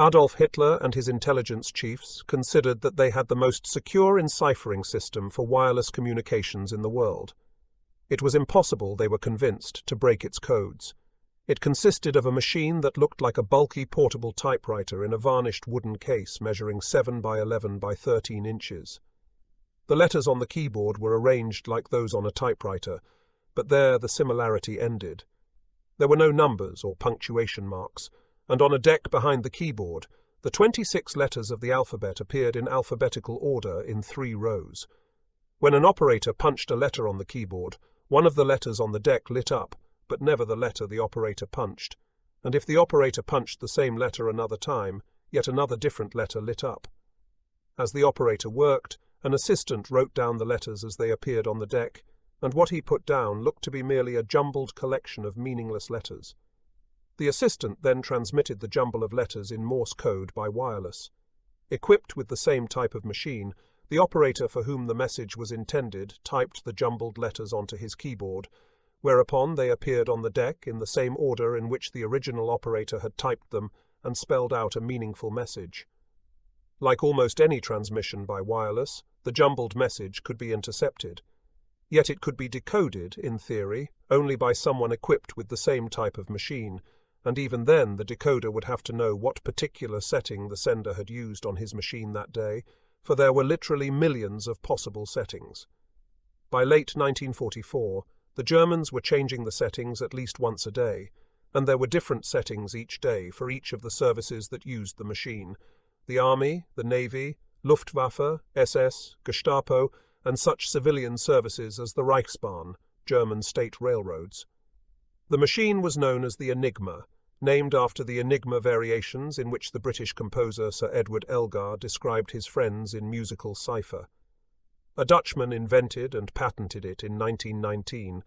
Adolf Hitler and his intelligence chiefs considered that they had the most secure enciphering system for wireless communications in the world. It was impossible, they were convinced, to break its codes. It consisted of a machine that looked like a bulky portable typewriter in a varnished wooden case measuring 7 by 11 by 13 inches. The letters on the keyboard were arranged like those on a typewriter, but there the similarity ended. There were no numbers or punctuation marks, and on a deck behind the keyboard, the 26 letters of the alphabet appeared in alphabetical order in 3 rows. When an operator punched a letter on the keyboard, one of the letters on the deck lit up, but never the letter the operator punched, and if the operator punched the same letter another time, yet another different letter lit up. As the operator worked, an assistant wrote down the letters as they appeared on the deck, and what he put down looked to be merely a jumbled collection of meaningless letters. The assistant then transmitted the jumble of letters in Morse code by wireless. Equipped with the same type of machine, the operator for whom the message was intended typed the jumbled letters onto his keyboard, whereupon they appeared on the deck in the same order in which the original operator had typed them and spelled out a meaningful message. Like almost any transmission by wireless, the jumbled message could be intercepted. Yet it could be decoded, in theory, only by someone equipped with the same type of machine, and even then the decoder would have to know what particular setting the sender had used on his machine that day, for there were literally millions of possible settings. By late 1944, the Germans were changing the settings at least once a day, and there were different settings each day for each of the services that used the machine: the Army, the Navy, Luftwaffe, SS, Gestapo, and such civilian services as the Reichsbahn, German state railroads. The machine was known as the Enigma, named after the Enigma variations in which the British composer Sir Edward Elgar described his friends in musical cipher. A Dutchman invented and patented it in 1919,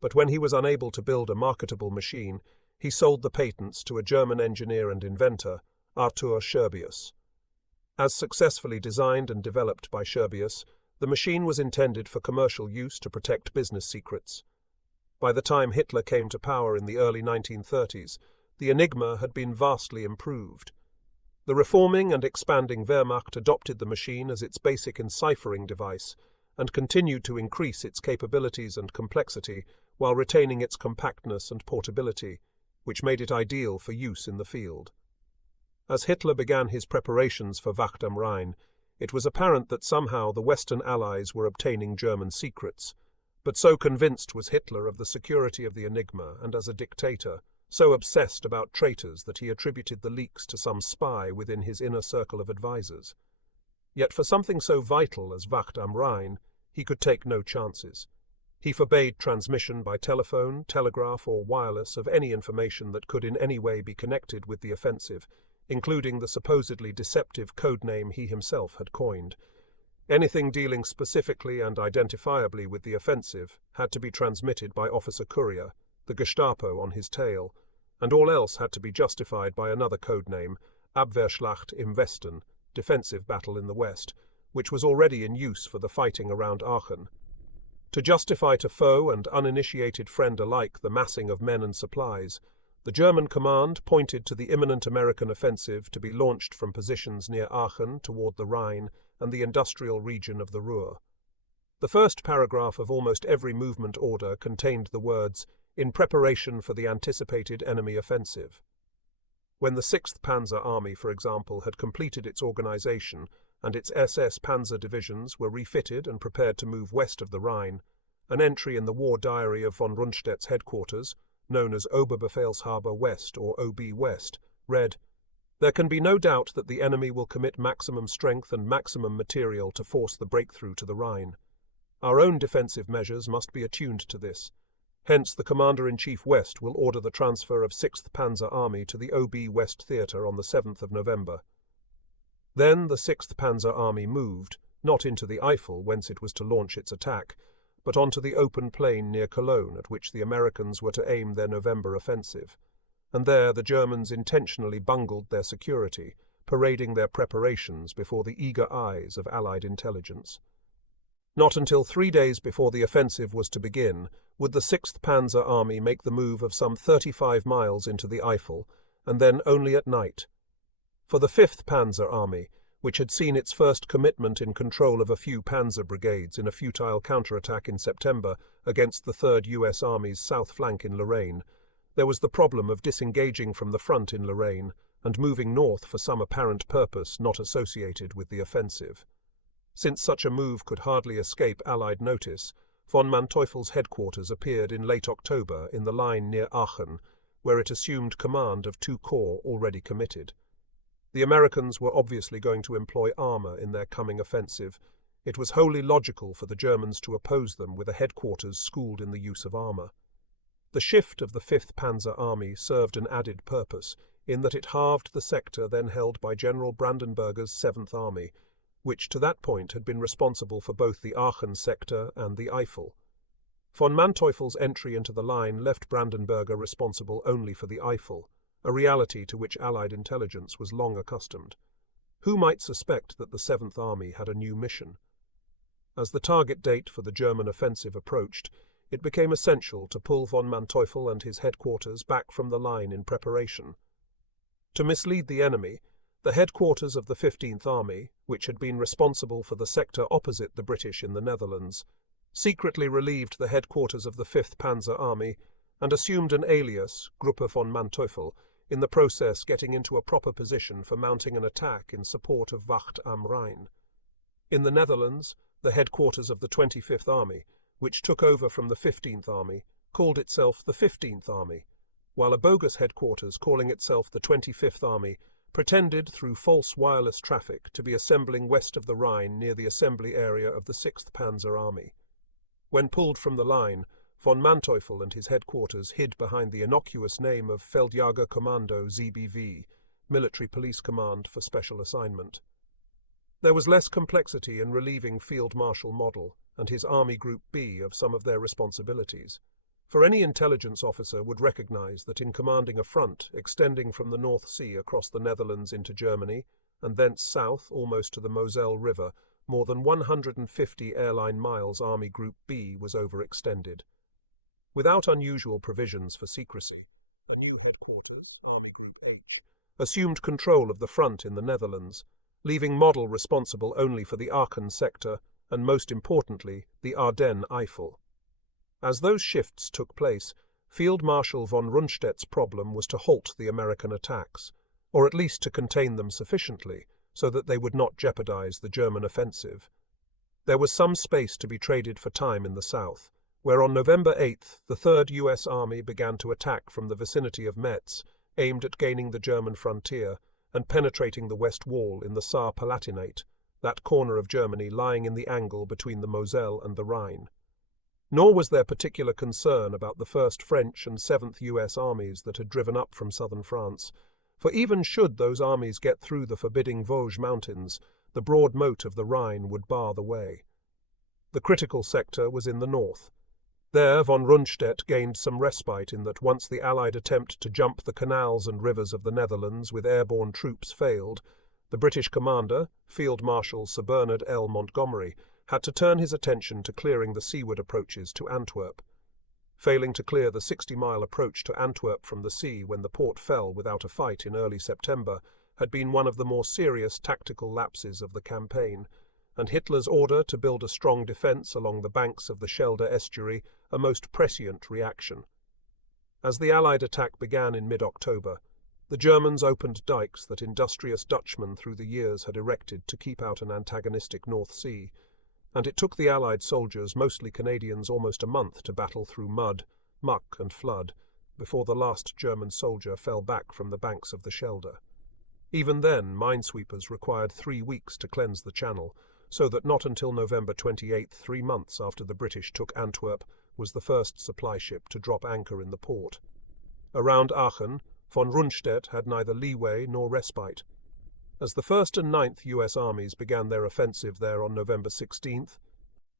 but when he was unable to build a marketable machine, he sold the patents to a German engineer and inventor, Arthur Scherbius. As successfully designed and developed by Scherbius, the machine was intended for commercial use to protect business secrets. By the time Hitler came to power in the early 1930s, the Enigma had been vastly improved. The reforming and expanding Wehrmacht adopted the machine as its basic enciphering device and continued to increase its capabilities and complexity while retaining its compactness and portability, which made it ideal for use in the field. As Hitler began his preparations for Wacht am Rhein, it was apparent that somehow the Western Allies were obtaining German secrets, but so convinced was Hitler of the security of the Enigma and as a dictator, so obsessed about traitors that he attributed the leaks to some spy within his inner circle of advisers. Yet for something so vital as Wacht am Rhein, he could take no chances. He forbade transmission by telephone, telegraph, or wireless of any information that could in any way be connected with the offensive, including the supposedly deceptive code name he himself had coined. Anything dealing specifically and identifiably with the offensive had to be transmitted by Officer Courier, the Gestapo on his tail, and all else had to be justified by another code name, Abwehrschlacht im Westen, defensive battle in the West, which was already in use for the fighting around Aachen. To justify to foe and uninitiated friend alike the massing of men and supplies, the German command pointed to the imminent American offensive to be launched from positions near Aachen toward the Rhine and the industrial region of the Ruhr. The first paragraph of almost every movement order contained the words, "in preparation for the anticipated enemy offensive." When the 6th Panzer Army, for example, had completed its organization and its SS Panzer divisions were refitted and prepared to move west of the Rhine, an entry in the war diary of von Rundstedt's headquarters, known as Oberbefehlshaber West or OB West, read, "There can be no doubt that the enemy will commit maximum strength and maximum material to force the breakthrough to the Rhine. Our own defensive measures must be attuned to this. Hence the Commander-in-Chief West will order the transfer of 6th Panzer Army to the OB West Theatre on the 7th of November. Then the 6th Panzer Army moved, not into the Eifel whence it was to launch its attack, but onto the open plain near Cologne at which the Americans were to aim their November offensive, and there the Germans intentionally bungled their security, parading their preparations before the eager eyes of Allied intelligence. Not until 3 days before the offensive was to begin would the 6th Panzer Army make the move of some 35 miles into the Eifel, and then only at night. For the 5th Panzer Army, which had seen its first commitment in control of a few panzer brigades in a futile counterattack in September against the 3rd U.S. Army's south flank in Lorraine, there was the problem of disengaging from the front in Lorraine and moving north for some apparent purpose not associated with the offensive. Since such a move could hardly escape Allied notice, von Manteuffel's headquarters appeared in late October in the line near Aachen, where it assumed command of 2 corps already committed. The Americans were obviously going to employ armor in their coming offensive. It was wholly logical for the Germans to oppose them with a headquarters schooled in the use of armor. The shift of the 5th Panzer Army served an added purpose, in that it halved the sector then held by General Brandenberger's 7th Army, which to that point had been responsible for both the Aachen sector and the Eifel. Von Manteuffel's entry into the line left Brandenberger responsible only for the Eifel, a reality to which Allied intelligence was long accustomed. Who might suspect that the 7th Army had a new mission? As the target date for the German offensive approached, it became essential to pull von Manteuffel and his headquarters back from the line in preparation. To mislead the enemy, the headquarters of the 15th Army, which had been responsible for the sector opposite the British in the Netherlands, secretly relieved the headquarters of the 5th Panzer Army and assumed an alias, Gruppe von Manteuffel, in the process getting into a proper position for mounting an attack in support of Wacht am Rhein. In the Netherlands, the headquarters of the 25th Army, which took over from the 15th Army, called itself the 15th Army, while a bogus headquarters calling itself the 25th Army pretended through false wireless traffic to be assembling west of the Rhine near the assembly area of the 6th Panzer Army. When pulled from the line, von Manteuffel and his headquarters hid behind the innocuous name of Feldjägerkommando ZBV, Military Police Command for Special Assignment. There was less complexity in relieving Field Marshal Model and his Army Group B of some of their responsibilities, for any intelligence officer would recognize that in commanding a front extending from the North Sea across the Netherlands into Germany, and thence south almost to the Moselle River, more than 150 airline miles Army Group B was overextended. Without unusual provisions for secrecy, a new headquarters, Army Group H, assumed control of the front in the Netherlands, leaving Model responsible only for the Aachen sector and, most importantly, the Ardennes Eifel. As those shifts took place, Field Marshal von Rundstedt's problem was to halt the American attacks, or at least to contain them sufficiently so that they would not jeopardize the German offensive. There was some space to be traded for time in the south, where on November 8th the 3rd U.S. Army began to attack from the vicinity of Metz, aimed at gaining the German frontier and penetrating the west wall in the Saar-Palatinate, that corner of Germany lying in the angle between the Moselle and the Rhine. Nor was there particular concern about the 1st French and 7th U.S. armies that had driven up from southern France, for even should those armies get through the forbidding Vosges mountains, the broad moat of the Rhine would bar the way. The critical sector was in the north. There von Rundstedt gained some respite in that once the Allied attempt to jump the canals and rivers of the Netherlands with airborne troops failed, the British commander, Field Marshal Sir Bernard L. Montgomery, had to turn his attention to clearing the seaward approaches to Antwerp. Failing to clear the 60-mile approach to Antwerp from the sea when the port fell without a fight in early September had been one of the more serious tactical lapses of the campaign, and Hitler's order to build a strong defence along the banks of the Schelde estuary a most prescient reaction. As the Allied attack began in mid-October, the Germans opened dikes that industrious Dutchmen through the years had erected to keep out an antagonistic North Sea, and it took the Allied soldiers, mostly Canadians, almost a month to battle through mud, muck and flood before the last German soldier fell back from the banks of the Schelde. Even then, minesweepers required 3 weeks to cleanse the channel, so that not until November 28, 3 months after the British took Antwerp, was the first supply ship to drop anchor in the port. Around Aachen, von Rundstedt had neither leeway nor respite. As the 1st and 9th U.S. armies began their offensive there on November 16th,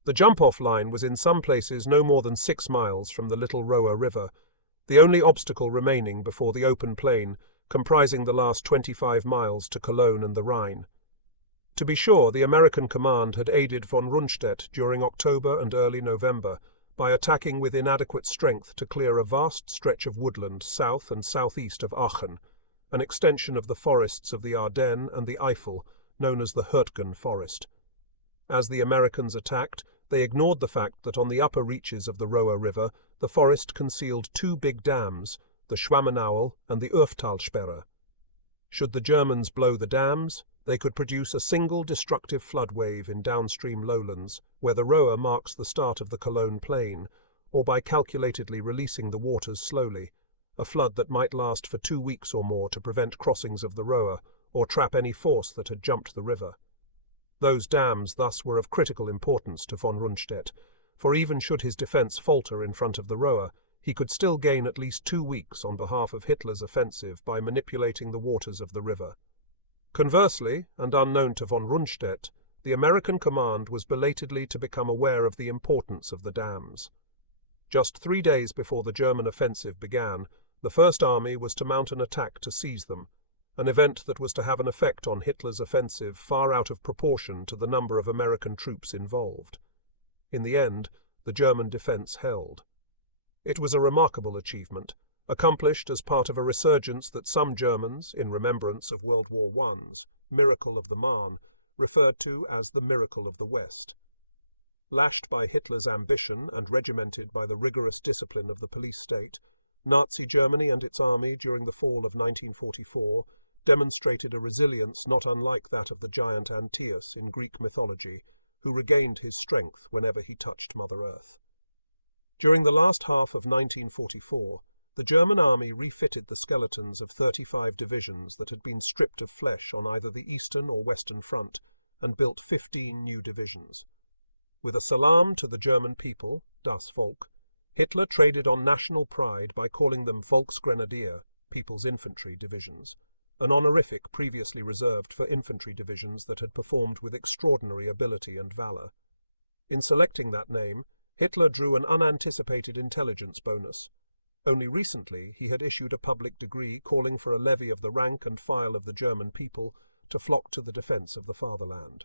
the jump-off line was in some places no more than 6 miles from the Little Roer River, the only obstacle remaining before the open plain comprising the last 25 miles to Cologne and the Rhine. To be sure, the American command had aided von Rundstedt during October and early November by attacking with inadequate strength to clear a vast stretch of woodland south and southeast of Aachen, an extension of the forests of the Ardennes and the Eifel, known as the Hurtgen Forest. As the Americans attacked, they ignored the fact that on the upper reaches of the Roer River, the forest concealed two big dams, the Schwammenauel and the Urftalsperre. Should the Germans blow the dams, they could produce a single destructive flood wave in downstream lowlands, where the Roer marks the start of the Cologne Plain, or by calculatedly releasing the waters slowly, a flood that might last for 2 weeks or more to prevent crossings of the Roer, or trap any force that had jumped the river. Those dams thus were of critical importance to von Rundstedt, for even should his defence falter in front of the Roer, he could still gain at least 2 weeks on behalf of Hitler's offensive by manipulating the waters of the river. Conversely, and unknown to von Rundstedt, the American command was belatedly to become aware of the importance of the dams. Just 3 days before the German offensive began, the First Army was to mount an attack to seize them, an event that was to have an effect on Hitler's offensive far out of proportion to the number of American troops involved. In the end, the German defence held. It was a remarkable achievement, accomplished as part of a resurgence that some Germans, in remembrance of World War I's Miracle of the Marne, referred to as the Miracle of the West. Lashed by Hitler's ambition and regimented by the rigorous discipline of the police state, Nazi Germany and its army during the fall of 1944 demonstrated a resilience not unlike that of the giant Antaeus in Greek mythology, who regained his strength whenever he touched Mother Earth. During the last half of 1944, the German army refitted the skeletons of 35 divisions that had been stripped of flesh on either the eastern or western front, and built 15 new divisions. With a salam to the German people, das Volk, Hitler traded on national pride by calling them Volksgrenadier, People's Infantry divisions, an honorific previously reserved for infantry divisions that had performed with extraordinary ability and valor. In selecting that name, Hitler drew an unanticipated intelligence bonus. Only recently he had issued a public decree calling for a levy of the rank and file of the German people to flock to the defense of the fatherland.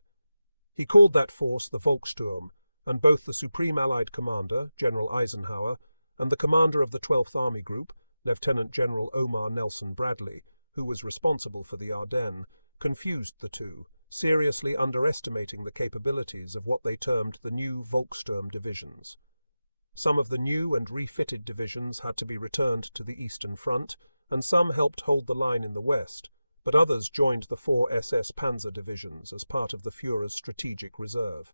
He called that force the Volkssturm, and both the Supreme Allied Commander, General Eisenhower, and the commander of the 12th Army Group, Lieutenant General Omar Nelson Bradley, who was responsible for the Ardennes, confused the two, seriously underestimating the capabilities of what they termed the new Volkssturm divisions. Some of the new and refitted divisions had to be returned to the Eastern Front, and some helped hold the line in the west, but others joined the 4 SS Panzer divisions as part of the Führer's strategic reserve.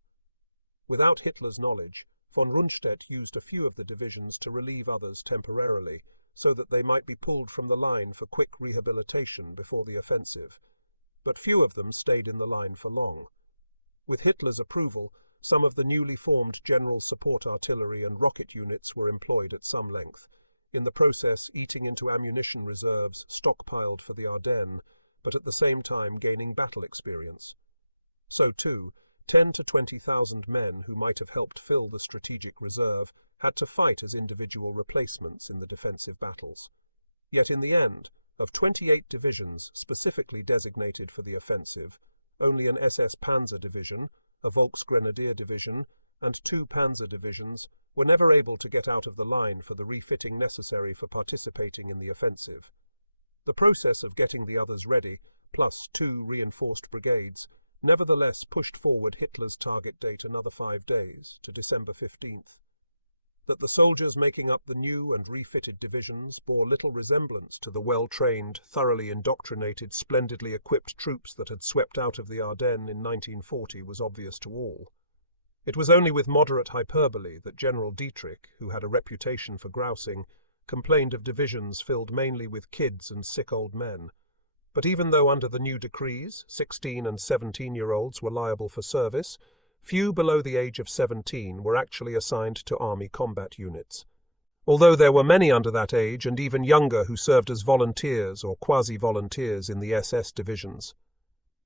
Without Hitler's knowledge, von Rundstedt used a few of the divisions to relieve others temporarily, so that they might be pulled from the line for quick rehabilitation before the offensive, but few of them stayed in the line for long. With Hitler's approval, some of the newly formed General Support Artillery and rocket units were employed at some length, in the process eating into ammunition reserves stockpiled for the Ardennes, but at the same time gaining battle experience. So too, 10 to 20,000 men who might have helped fill the strategic reserve had to fight as individual replacements in the defensive battles. Yet in the end, of 28 divisions specifically designated for the offensive, only an SS Panzer division, a Volksgrenadier division, and 2 Panzer divisions were never able to get out of the line for the refitting necessary for participating in the offensive. The process of getting the others ready, plus 2 reinforced brigades, nevertheless pushed forward Hitler's target date another 5 days, to December 15th. That the soldiers making up the new and refitted divisions bore little resemblance to the well-trained, thoroughly indoctrinated, splendidly equipped troops that had swept out of the Ardennes in 1940 was obvious to all. It was only with moderate hyperbole that General Dietrich, who had a reputation for grousing, complained of divisions filled mainly with kids and sick old men. But even though under the new decrees 16- and 17-year-olds were liable for service, few below the age of 17 were actually assigned to army combat units, although there were many under that age and even younger who served as volunteers or quasi-volunteers in the SS divisions.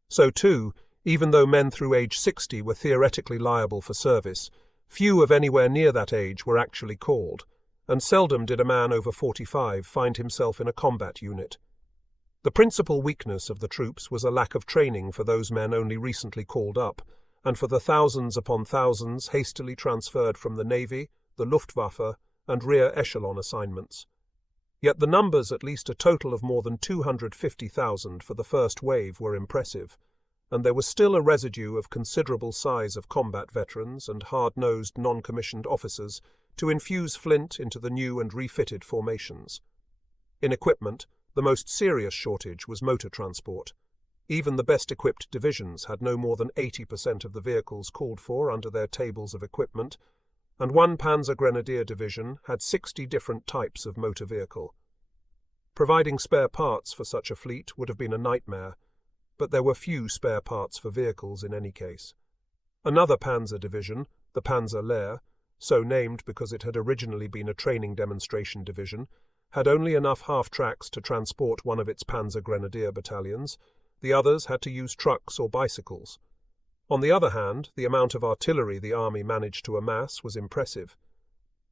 So too, even though men through age 60 were theoretically liable for service, few of anywhere near that age were actually called, and seldom did a man over 45 find himself in a combat unit. The principal weakness of the troops was a lack of training for those men only recently called up, and for the thousands upon thousands hastily transferred from the Navy, the Luftwaffe, and rear echelon assignments. Yet the numbers, at least a total of more than 250,000 for the first wave, were impressive, and there was still a residue of considerable size of combat veterans and hard-nosed non-commissioned officers to infuse flint into the new and refitted formations. In equipment, the most serious shortage was motor transport. Even the best-equipped divisions had no more than 80% of the vehicles called for under their tables of equipment, and one Panzer Grenadier division had 60 different types of motor vehicle. Providing spare parts for such a fleet would have been a nightmare, but there were few spare parts for vehicles in any case. Another Panzer division, the Panzer Lehr, so named because it had originally been a training demonstration division, had only enough half-tracks to transport one of its Panzer Grenadier battalions. The others had to use trucks or bicycles. On the other hand, the amount of artillery the army managed to amass was impressive.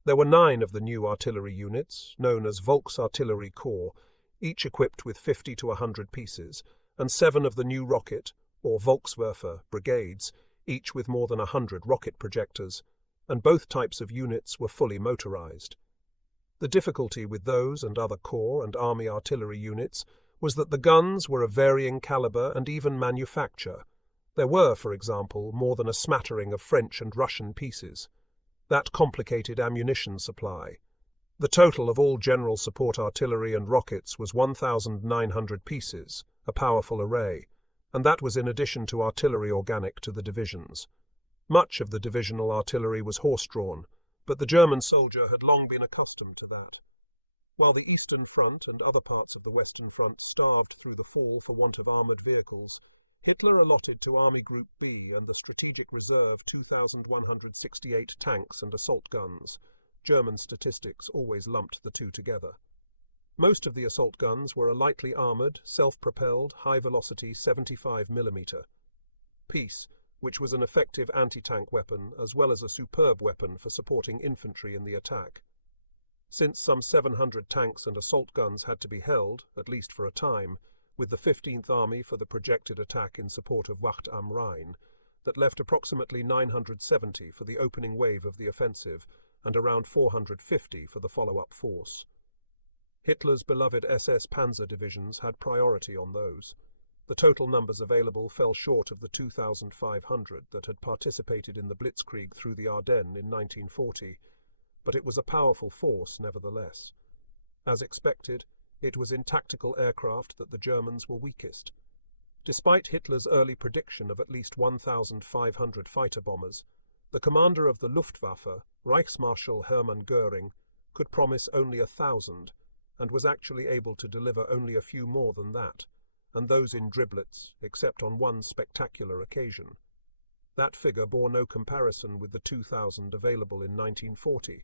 There were 9 of the new artillery units, known as Volksartillerie Corps, each equipped with 50 to 100 pieces, and 7 of the new rocket, or Volkswerfer, brigades, each with more than 100 rocket projectors, and both types of units were fully motorized. The difficulty with those and other corps and army artillery units was that the guns were of varying caliber and even manufacture. There were, for example, more than a smattering of French and Russian pieces. That complicated ammunition supply. The total of all general support artillery and rockets was 1,900 pieces, a powerful array, and that was in addition to artillery organic to the divisions. Much of the divisional artillery was horse-drawn, but the German soldier had long been accustomed to that. While the Eastern Front and other parts of the Western Front starved through the fall for want of armoured vehicles, Hitler allotted to Army Group B and the Strategic Reserve 2,168 tanks and assault guns. German statistics always lumped the two together. Most of the assault guns were a lightly armoured, self-propelled, high-velocity 75mm piece, which was an effective anti-tank weapon as well as a superb weapon for supporting infantry in the attack. Since some 700 tanks and assault guns had to be held, at least for a time, with the 15th Army for the projected attack in support of Wacht am Rhein, that left approximately 970 for the opening wave of the offensive and around 450 for the follow-up force. Hitler's beloved SS Panzer divisions had priority on those. The total numbers available fell short of the 2,500 that had participated in the Blitzkrieg through the Ardennes in 1940, but it was a powerful force nevertheless. As expected, it was in tactical aircraft that the Germans were weakest. Despite Hitler's early prediction of at least 1,500 fighter bombers, the commander of the Luftwaffe, Reichsmarschall Hermann Göring, could promise only 1,000, and was actually able to deliver only a few more than that, and those in driblets, except on one spectacular occasion. That figure bore no comparison with the 2,000 available in 1940.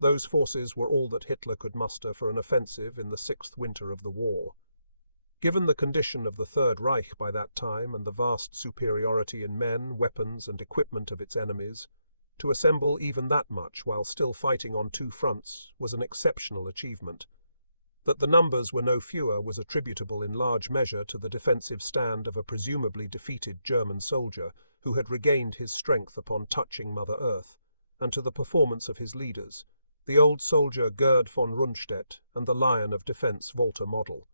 Those forces were all that Hitler could muster for an offensive in the 6th winter of the war. Given the condition of the Third Reich by that time and the vast superiority in men, weapons, and equipment of its enemies, to assemble even that much while still fighting on 2 fronts was an exceptional achievement. That the numbers were no fewer was attributable in large measure to the defensive stand of a presumably defeated German soldier who had regained his strength upon touching Mother Earth, and to the performance of his leaders, the old soldier Gerd von Rundstedt and the Lion of Defense Walter Model.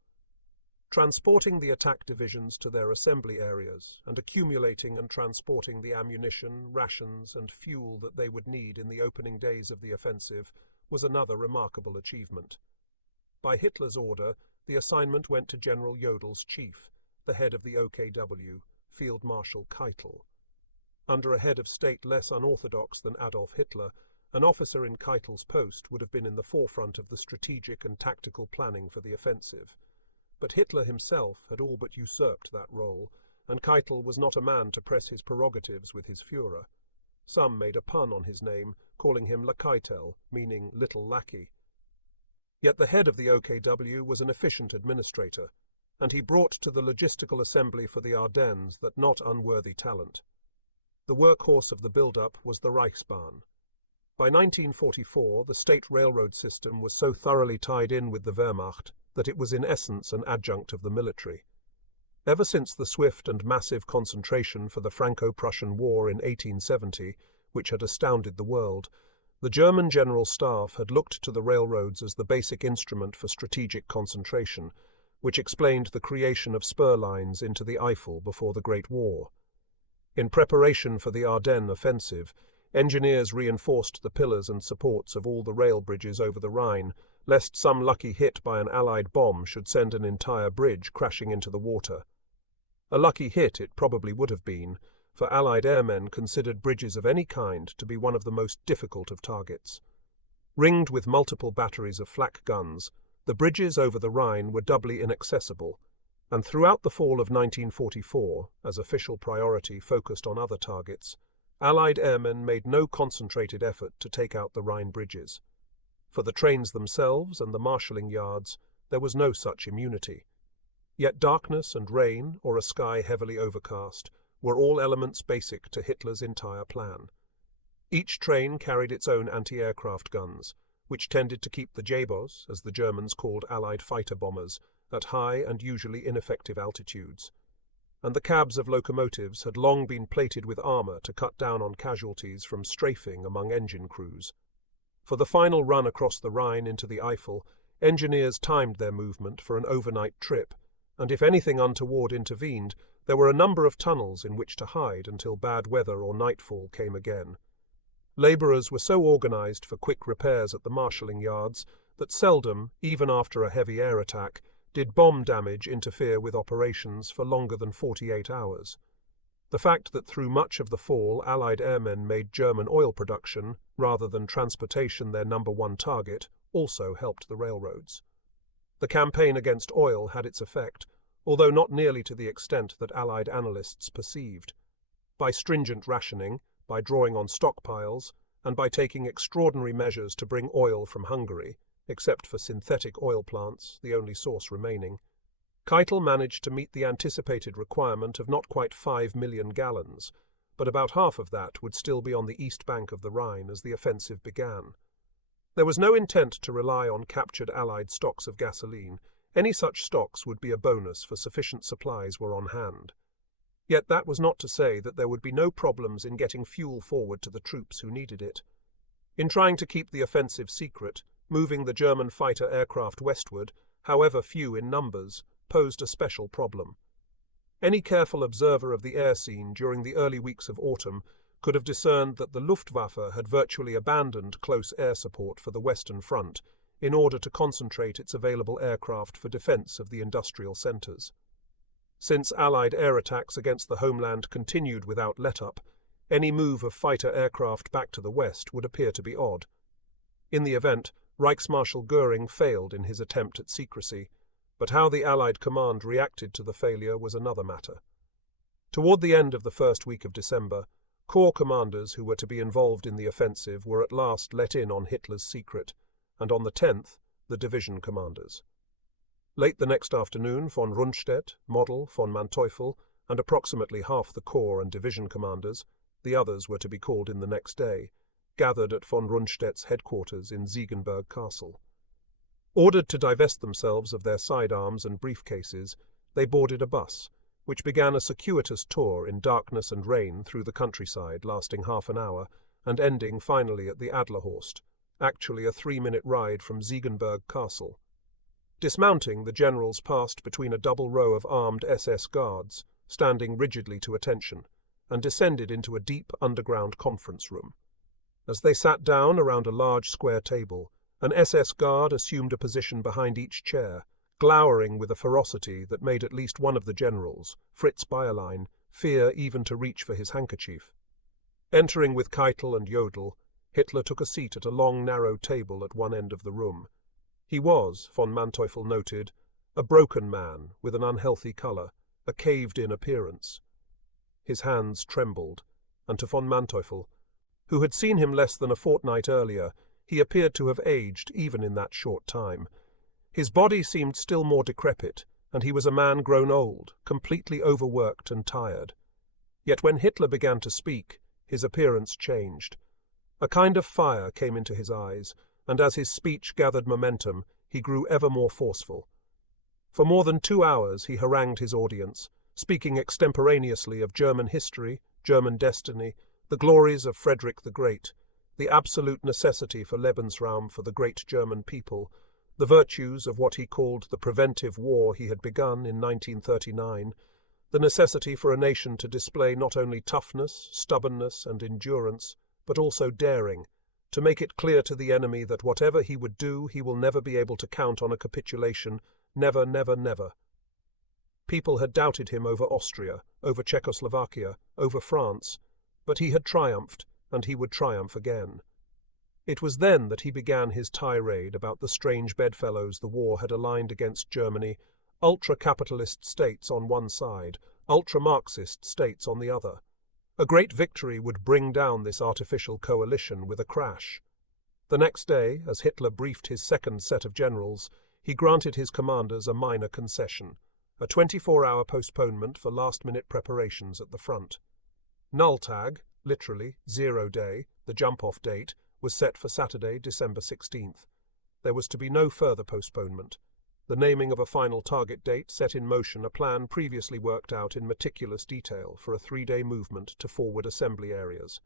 Transporting the attack divisions to their assembly areas and accumulating and transporting the ammunition, rations, and fuel that they would need in the opening days of the offensive was another remarkable achievement. By Hitler's order, the assignment went to General Jodel's chief, the head of the OKW, Field Marshal Keitel. Under a head of state less unorthodox than Adolf Hitler, an officer in Keitel's post would have been in the forefront of the strategic and tactical planning for the offensive. But Hitler himself had all but usurped that role, and Keitel was not a man to press his prerogatives with his Führer. Some made a pun on his name, calling him Lakeitel, meaning little lackey. Yet the head of the OKW was an efficient administrator, and he brought to the logistical assembly for the Ardennes that not unworthy talent. The workhorse of the build-up was the Reichsbahn. By 1944, the state railroad system was so thoroughly tied in with the Wehrmacht that it was in essence an adjunct of the military. Ever since the swift and massive concentration for the Franco-Prussian War in 1870, which had astounded the world, The German General Staff had looked to the railroads as the basic instrument for strategic concentration, which explained the creation of spur lines into the Eifel before the Great War. In preparation for the Ardennes offensive, engineers reinforced the pillars and supports of all the rail bridges over the Rhine, lest some lucky hit by an Allied bomb should send an entire bridge crashing into the water. A lucky hit it probably would have been, for Allied airmen considered bridges of any kind to be one of the most difficult of targets. Ringed with multiple batteries of flak guns, the bridges over the Rhine were doubly inaccessible, and throughout the fall of 1944, as official priority focused on other targets, Allied airmen made no concentrated effort to take out the Rhine bridges. For the trains themselves and the marshalling yards, there was no such immunity. Yet darkness and rain, or a sky heavily overcast, were all elements basic to Hitler's entire plan. Each train carried its own anti-aircraft guns, which tended to keep the Jabos, as the Germans called Allied fighter bombers, at high and usually ineffective altitudes. And the cabs of locomotives had long been plated with armor to cut down on casualties from strafing among engine crews. For the final run across the Rhine into the Eifel, engineers timed their movement for an overnight trip, and if anything untoward intervened, there were a number of tunnels in which to hide until bad weather or nightfall came again. Labourers were so organised for quick repairs at the marshalling yards that seldom, even after a heavy air attack, did bomb damage interfere with operations for longer than 48 hours. The fact that through much of the fall Allied airmen made German oil production, rather than transportation their number one target, also helped the railroads. The campaign against oil had its effect, although not nearly to the extent that Allied analysts perceived. By stringent rationing, by drawing on stockpiles, and by taking extraordinary measures to bring oil from Hungary, except for synthetic oil plants, the only source remaining, Keitel managed to meet the anticipated requirement of not quite 5 million gallons, but about half of that would still be on the east bank of the Rhine as the offensive began. There was no intent to rely on captured Allied stocks of gasoline. Any such stocks would be a bonus, for sufficient supplies were on hand. Yet that was not to say that there would be no problems in getting fuel forward to the troops who needed it. In trying to keep the offensive secret, moving the German fighter aircraft westward, however few in numbers, posed a special problem. Any careful observer of the air scene during the early weeks of autumn could have discerned that the Luftwaffe had virtually abandoned close air support for the Western Front in order to concentrate its available aircraft for defense of the industrial centers. Since Allied air attacks against the homeland continued without let-up, any move of fighter aircraft back to the west would appear to be odd. In the event, Reichsmarschall Goering failed in his attempt at secrecy, but how the Allied command reacted to the failure was another matter. Toward the end of the first week of December, corps commanders who were to be involved in the offensive were at last let in on Hitler's secret, and on the 10th, the division commanders. Late the next afternoon, von Rundstedt, Model, von Manteuffel, and approximately half the corps and division commanders, the others were to be called in the next day, gathered at von Rundstedt's headquarters in Ziegenberg Castle. Ordered to divest themselves of their sidearms and briefcases, they boarded a bus, which began a circuitous tour in darkness and rain through the countryside, lasting half an hour, and ending finally at the Adlerhorst, actually a 3-minute ride from Ziegenberg Castle. Dismounting, the generals passed between a double row of armed SS guards, standing rigidly to attention, and descended into a deep underground conference room. As they sat down around a large square table, an SS guard assumed a position behind each chair, glowering with a ferocity that made at least one of the generals, Fritz Bayerlein, fear even to reach for his handkerchief. Entering with Keitel and Jodl, Hitler took a seat at a long, narrow table at one end of the room. He was, von Manteuffel noted, a broken man with an unhealthy colour, a caved-in appearance. His hands trembled, and to von Manteuffel, who had seen him less than a fortnight earlier, he appeared to have aged even in that short time. His body seemed still more decrepit, and he was a man grown old, completely overworked and tired. Yet when Hitler began to speak, his appearance changed. A kind of fire came into his eyes, and as his speech gathered momentum, he grew ever more forceful. For more than 2 hours he harangued his audience, speaking extemporaneously of German history, German destiny, the glories of Frederick the Great, the absolute necessity for Lebensraum for the great German people, the virtues of what he called the preventive war he had begun in 1939, the necessity for a nation to display not only toughness, stubbornness, and endurance, but also daring, to make it clear to the enemy that whatever he would do, he will never be able to count on a capitulation, never, never, never. People had doubted him over Austria, over Czechoslovakia, over France, but he had triumphed, and he would triumph again. It was then that he began his tirade about the strange bedfellows the war had aligned against Germany, ultra-capitalist states on one side, ultra-Marxist states on the other. A great victory would bring down this artificial coalition with a crash. The next day, as Hitler briefed his second set of generals, he granted his commanders a minor concession, a 24-hour postponement for last-minute preparations at the front. Nulltag, literally 0 day, the jump-off date, was set for Saturday, December 16th. There was to be no further postponement. The naming of a final target date set in motion a plan previously worked out in meticulous detail for a 3-day movement to forward assembly areas.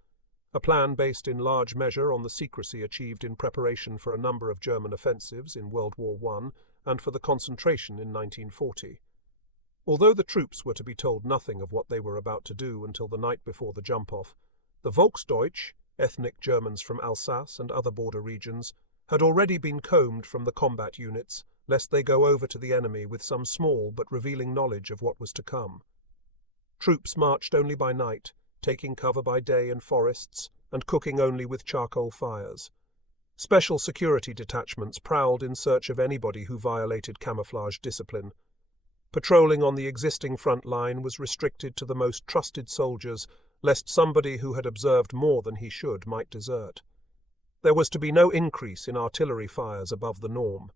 A plan based in large measure on the secrecy achieved in preparation for a number of German offensives in World War I and for the concentration in 1940. Although the troops were to be told nothing of what they were about to do until the night before the jump-off, the Volksdeutsch, ethnic Germans from Alsace and other border regions, had already been combed from the combat units, lest they go over to the enemy with some small but revealing knowledge of what was to come. Troops marched only by night, taking cover by day in forests, and cooking only with charcoal fires. Special security detachments prowled in search of anybody who violated camouflage discipline. Patrolling on the existing front line was restricted to the most trusted soldiers, lest somebody who had observed more than he should might desert. There was to be no increase in artillery fires above the norm.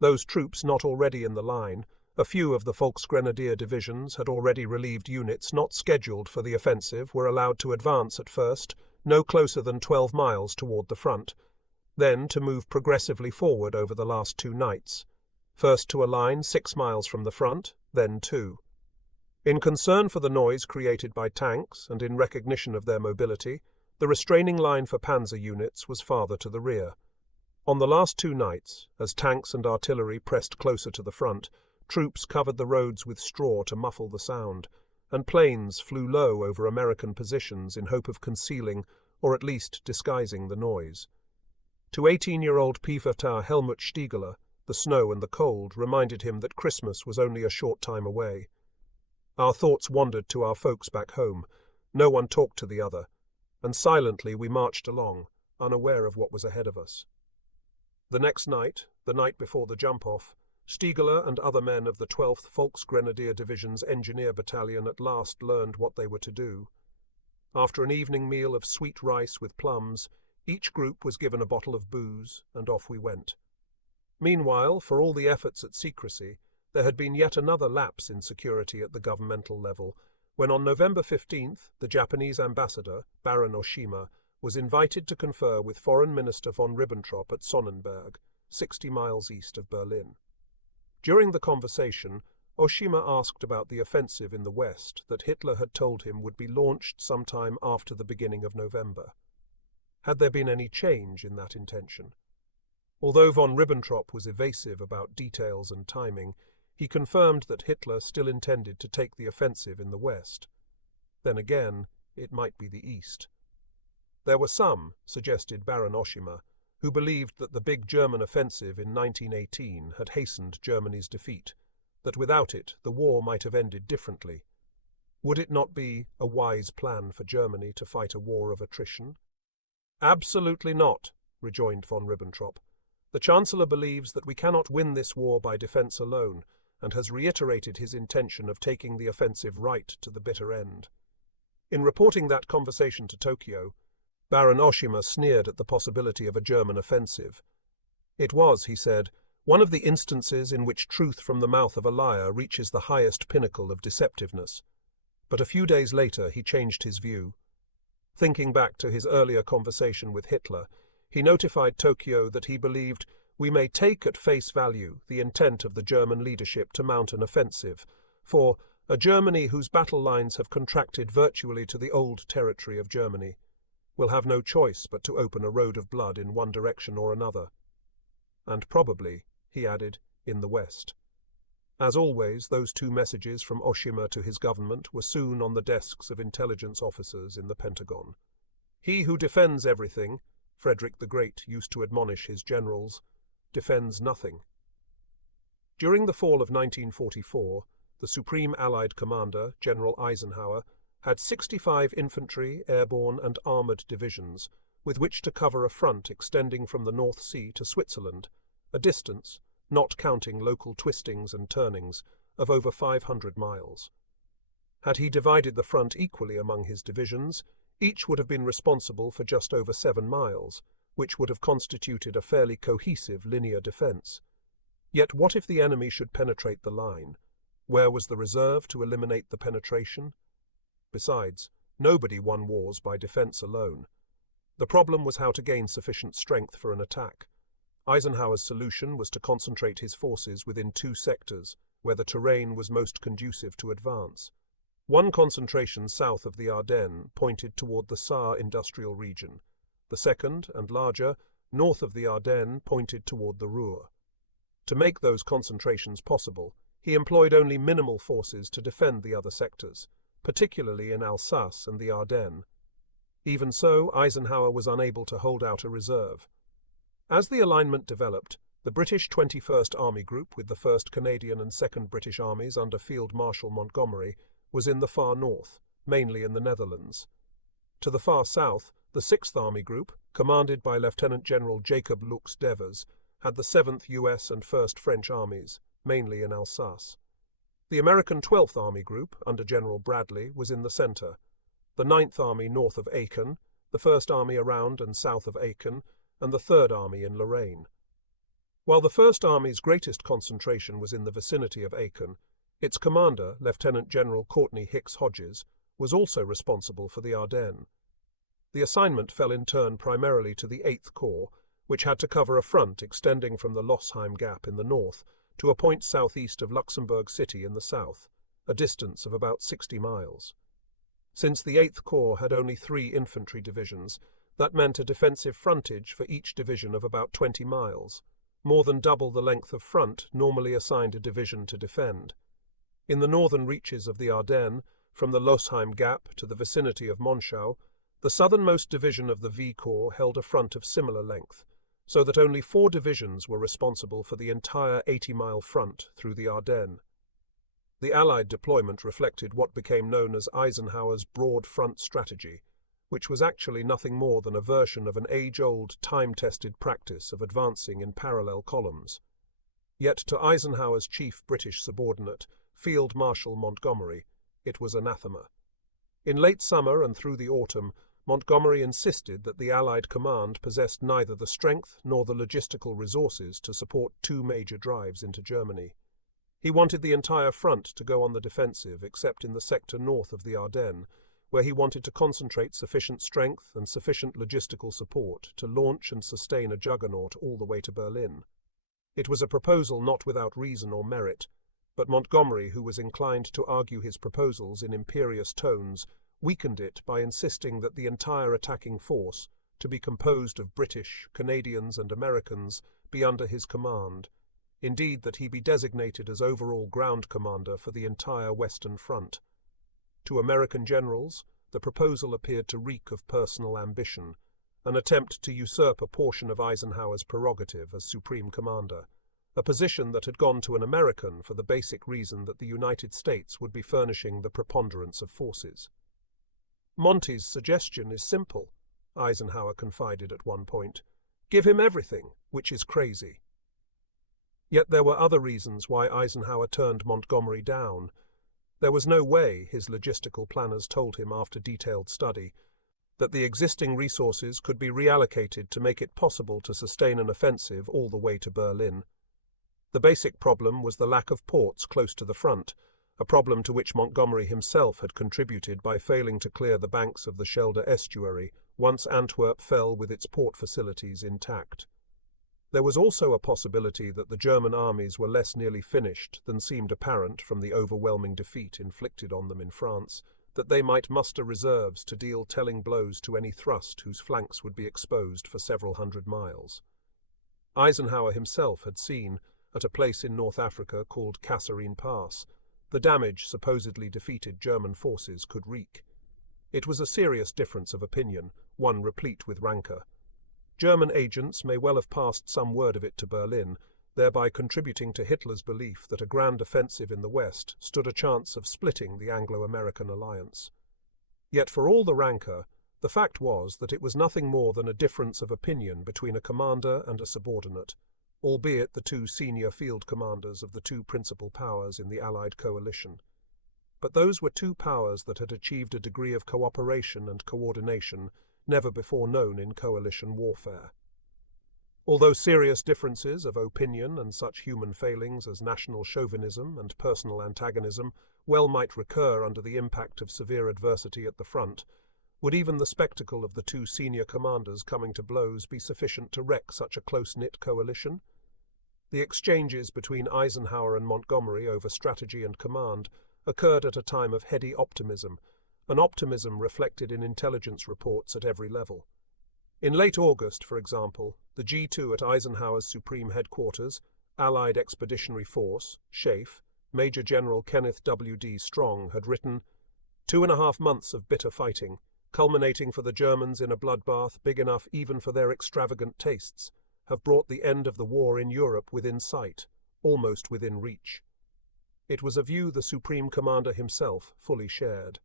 Those troops not already in the line, a few of the Volksgrenadier divisions had already relieved units not scheduled for the offensive were allowed to advance at first, no closer than 12 miles toward the front, then to move progressively forward over the last 2 nights, first to a line 6 miles from the front, then 2. In concern for the noise created by tanks and in recognition of their mobility, the restraining line for panzer units was farther to the rear. On the last 2 nights, as tanks and artillery pressed closer to the front, troops covered the roads with straw to muffle the sound, and planes flew low over American positions in hope of concealing, or at least disguising, the noise. To 18-year-old Pievertar Helmut Stiegeler, the snow and the cold reminded him that Christmas was only a short time away. Our thoughts wandered to our folks back home. No one talked to the other, and silently we marched along, unaware of what was ahead of us. The next night, the night before the jump-off, Stiegeler and other men of the 12th Volksgrenadier Division's Engineer Battalion at last learned what they were to do. After an evening meal of sweet rice with plums, each group was given a bottle of booze, and off we went. Meanwhile, for all the efforts at secrecy, there had been yet another lapse in security at the governmental level, when on November 15th, the Japanese ambassador, Baron Oshima, was invited to confer with Foreign Minister von Ribbentrop at Sonnenberg, 60 miles east of Berlin. During the conversation, Oshima asked about the offensive in the west that Hitler had told him would be launched sometime after the beginning of November. Had there been any change in that intention? Although von Ribbentrop was evasive about details and timing, he confirmed that Hitler still intended to take the offensive in the west. Then again, it might be the east. There were some, suggested Baron Oshima, who believed that the big German offensive in 1918 had hastened Germany's defeat, that without it the war might have ended differently. Would it not be a wise plan for Germany to fight a war of attrition? Absolutely not, rejoined von Ribbentrop. The Chancellor believes that we cannot win this war by defense alone, and has reiterated his intention of taking the offensive right to the bitter end. In reporting that conversation to Tokyo, Baron Oshima sneered at the possibility of a German offensive. It was, he said, one of the instances in which truth from the mouth of a liar reaches the highest pinnacle of deceptiveness. But a few days later he changed his view. Thinking back to his earlier conversation with Hitler, he notified Tokyo that he believed we may take at face value the intent of the German leadership to mount an offensive, for a Germany whose battle lines have contracted virtually to the old territory of Germany. will have no choice but to open a road of blood in one direction or another. And probably, he added, in the West. As always, those two messages from Oshima to his government were soon on the desks of intelligence officers in the Pentagon. He who defends everything, Frederick the Great used to admonish his generals, defends nothing. During the fall of 1944, the Supreme Allied Commander, General Eisenhower, had 65 infantry, airborne and armoured divisions with which to cover a front extending from the North Sea to Switzerland, a distance, not counting local twistings and turnings, of over 500 miles. Had he divided the front equally among his divisions, each would have been responsible for just over 7 miles, which would have constituted a fairly cohesive linear defence. Yet what if the enemy should penetrate the line? Where was the reserve to eliminate the penetration? Besides, nobody won wars by defence alone. The problem was how to gain sufficient strength for an attack. Eisenhower's solution was to concentrate his forces within 2 sectors, where the terrain was most conducive to advance. One concentration south of the Ardennes pointed toward the Saar industrial region. The second, and larger, north of the Ardennes pointed toward the Ruhr. To make those concentrations possible, he employed only minimal forces to defend the other sectors, particularly in Alsace and the Ardennes. Even so, Eisenhower was unable to hold out a reserve. As the alignment developed, the British 21st Army Group with the 1st Canadian and 2nd British Armies under Field Marshal Montgomery was in the far north, mainly in the Netherlands. To the far south, the 6th Army Group, commanded by Lieutenant General Jacob Lux Devers, had the 7th U.S. and 1st French Armies, mainly in Alsace. The American 12th Army Group, under General Bradley, was in the centre, the 9th Army north of Aachen, the 1st Army around and south of Aachen, and the 3rd Army in Lorraine. While the 1st Army's greatest concentration was in the vicinity of Aachen, its commander, Lieutenant General Courtney Hicks Hodges, was also responsible for the Ardennes. The assignment fell in turn primarily to the 8th Corps, which had to cover a front extending from the Lossheim Gap in the north to a point southeast of Luxembourg City in the south, a distance of about 60 miles. Since the 8th Corps had only 3 infantry divisions, that meant a defensive frontage for each division of about 20 miles, more than double the length of front normally assigned a division to defend. In the northern reaches of the Ardennes, from the Lossheim Gap to the vicinity of Monschau, the southernmost division of the V Corps held a front of similar length, so that only 4 divisions were responsible for the entire 80-mile front through the Ardennes. The Allied deployment reflected what became known as Eisenhower's broad front strategy, which was actually nothing more than a version of an age-old, time-tested practice of advancing in parallel columns. Yet to Eisenhower's chief British subordinate, Field Marshal Montgomery, it was anathema. In late summer and through the autumn, Montgomery insisted that the Allied command possessed neither the strength nor the logistical resources to support 2 major drives into Germany. He wanted the entire front to go on the defensive except in the sector north of the Ardennes, where he wanted to concentrate sufficient strength and sufficient logistical support to launch and sustain a juggernaut all the way to Berlin. It was a proposal not without reason or merit, but Montgomery, who was inclined to argue his proposals in imperious tones, weakened it by insisting that the entire attacking force, to be composed of British, Canadians and Americans, be under his command, indeed that he be designated as overall ground commander for the entire Western Front. To American generals, the proposal appeared to reek of personal ambition, an attempt to usurp a portion of Eisenhower's prerogative as supreme commander, a position that had gone to an American for the basic reason that the United States would be furnishing the preponderance of forces. "Monty's suggestion is simple," Eisenhower confided at one point. "Give him everything, which is crazy." Yet there were other reasons why Eisenhower turned Montgomery down. There was no way, his logistical planners told him after detailed study, that the existing resources could be reallocated to make it possible to sustain an offensive all the way to Berlin. The basic problem was the lack of ports close to the front, a problem to which Montgomery himself had contributed by failing to clear the banks of the Schelde estuary once Antwerp fell with its port facilities intact. There was also a possibility that the German armies were less nearly finished than seemed apparent from the overwhelming defeat inflicted on them in France, that they might muster reserves to deal telling blows to any thrust whose flanks would be exposed for several hundred miles. Eisenhower himself had seen, at a place in North Africa called Kasserine Pass, the damage supposedly defeated German forces could wreak. It was a serious difference of opinion, one replete with rancor. German agents may well have passed some word of it to Berlin, thereby contributing to Hitler's belief that a grand offensive in the West stood a chance of splitting the Anglo-American alliance. Yet for all the rancor, the fact was that it was nothing more than a difference of opinion between a commander and a subordinate, albeit the two senior field commanders of the two principal powers in the Allied coalition. But those were two powers that had achieved a degree of cooperation and coordination never before known in coalition warfare. Although serious differences of opinion and such human failings as national chauvinism and personal antagonism well might recur under the impact of severe adversity at the front, would even the spectacle of the two senior commanders coming to blows be sufficient to wreck such a close-knit coalition? The exchanges between Eisenhower and Montgomery over strategy and command occurred at a time of heady optimism, an optimism reflected in intelligence reports at every level. In late August, for example, the G2 at Eisenhower's Supreme Headquarters, Allied Expeditionary Force, SHAEF, Major General Kenneth W.D. Strong had written, 2.5 months of bitter fighting, culminating for the Germans in a bloodbath big enough even for their extravagant tastes, have brought the end of the war in Europe within sight, almost within reach. It was a view the Supreme Commander himself fully shared.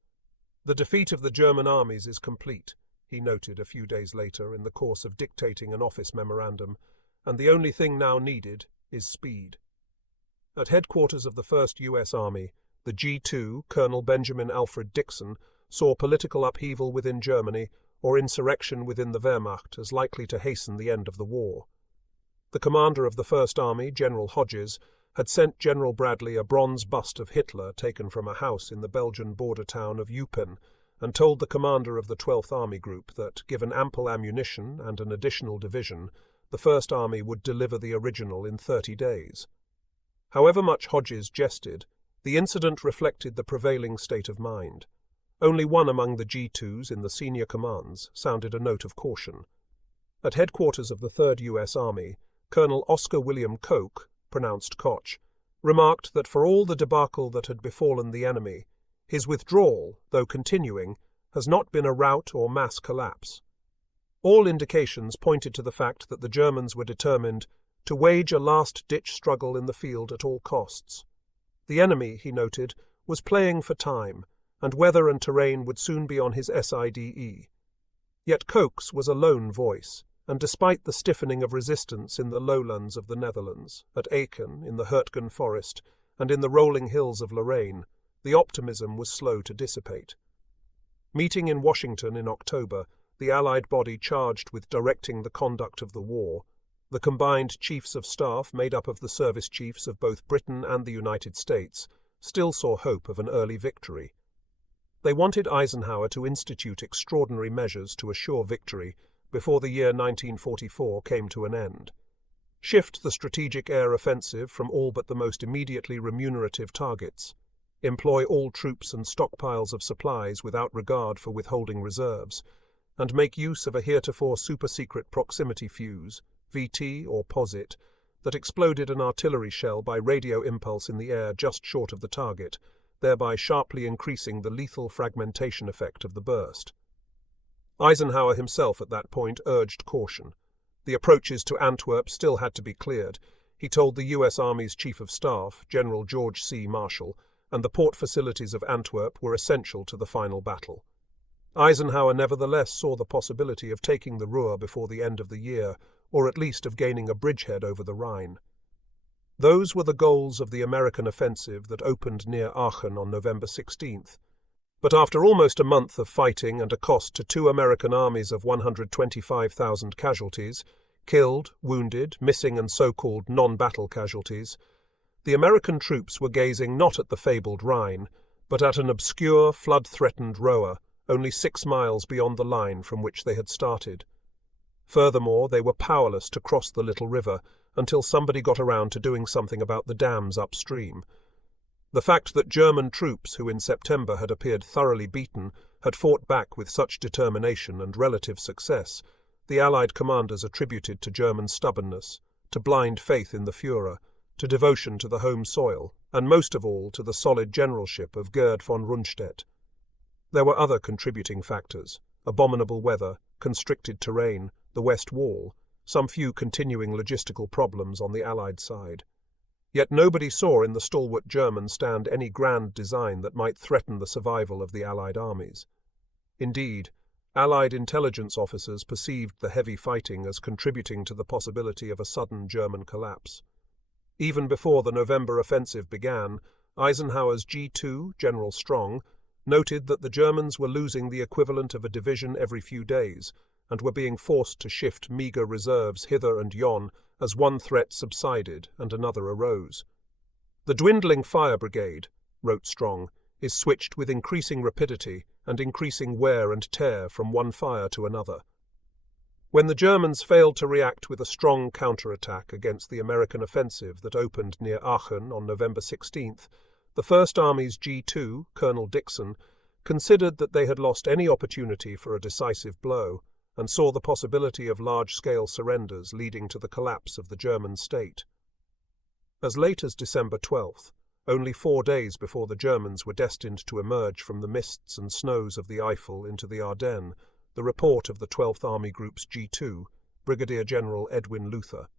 The defeat of the German armies is complete, he noted a few days later in the course of dictating an office memorandum, and the only thing now needed is speed. At headquarters of the 1st U.S. Army, the G2, Colonel Benjamin Alfred Dixon, saw political upheaval within Germany or insurrection within the Wehrmacht as likely to hasten the end of the war. The commander of the First Army, General Hodges, had sent General Bradley a bronze bust of Hitler taken from a house in the Belgian border town of Eupen, and told the commander of the 12th Army Group that, given ample ammunition and an additional division, the First Army would deliver the original in 30 days. However much Hodges jested, the incident reflected the prevailing state of mind. Only one among the G2s in the senior commands sounded a note of caution. At headquarters of the 3rd U.S. Army, Colonel Oscar William Koch, pronounced Koch, remarked that for all the debacle that had befallen the enemy, his withdrawal, though continuing, has not been a rout or mass collapse. All indications pointed to the fact that the Germans were determined to wage a last-ditch struggle in the field at all costs. The enemy, he noted, was playing for time, and weather and terrain would soon be on his SIDE. Yet Koch's was a lone voice, and despite the stiffening of resistance in the lowlands of the Netherlands, at Aachen, in the Hurtgen forest, and in the rolling hills of Lorraine, the optimism was slow to dissipate. Meeting in Washington in October, the Allied body charged with directing the conduct of the war, the combined chiefs of staff made up of the service chiefs of both Britain and the United States still saw hope of an early victory. They wanted Eisenhower to institute extraordinary measures to assure victory before the year 1944 came to an end. Shift the strategic air offensive from all but the most immediately remunerative targets. Employ all troops and stockpiles of supplies without regard for withholding reserves, and make use of a heretofore super-secret proximity fuse, VT or POSIT, that exploded an artillery shell by radio impulse in the air just short of the target, thereby sharply increasing the lethal fragmentation effect of the burst. Eisenhower himself at that point urged caution. The approaches to Antwerp still had to be cleared, he told the U.S. Army's Chief of Staff, General George C. Marshall, and the port facilities of Antwerp were essential to the final battle. Eisenhower nevertheless saw the possibility of taking the Ruhr before the end of the year, or at least of gaining a bridgehead over the Rhine. Those were the goals of the American offensive that opened near Aachen on November 16th. But after almost a month of fighting and a cost to two American armies of 125,000 casualties, killed, wounded, missing and so-called non-battle casualties, the American troops were gazing not at the fabled Rhine, but at an obscure, flood-threatened rower only 6 miles beyond the line from which they had started. Furthermore, they were powerless to cross the little river until somebody got around to doing something about the dams upstream. The fact that German troops, who in September had appeared thoroughly beaten, had fought back with such determination and relative success, the Allied commanders attributed to German stubbornness, to blind faith in the Führer, to devotion to the home soil, and most of all to the solid generalship of Gerd von Rundstedt. There were other contributing factors: abominable weather, constricted terrain, the West Wall, some few continuing logistical problems on the Allied side. Yet nobody saw in the stalwart German stand any grand design that might threaten the survival of the Allied armies. Indeed, Allied intelligence officers perceived the heavy fighting as contributing to the possibility of a sudden German collapse. Even before the November offensive began, Eisenhower's G2, General Strong, noted that the Germans were losing the equivalent of a division every few days and were being forced to shift meager reserves hither and yon as one threat subsided and another arose. "The dwindling fire brigade," wrote Strong, "is switched with increasing rapidity and increasing wear and tear from one fire to another." When the Germans failed to react with a strong counterattack against the American offensive that opened near Aachen on November 16th, the First Army's G2, Colonel Dixon, considered that they had lost any opportunity for a decisive blow, and saw the possibility of large-scale surrenders leading to the collapse of the German state. As late as December 12th, only 4 days before the Germans were destined to emerge from the mists and snows of the Eifel into the Ardennes, the report of the 12th Army Group's G2, Brigadier General Edwin Luther.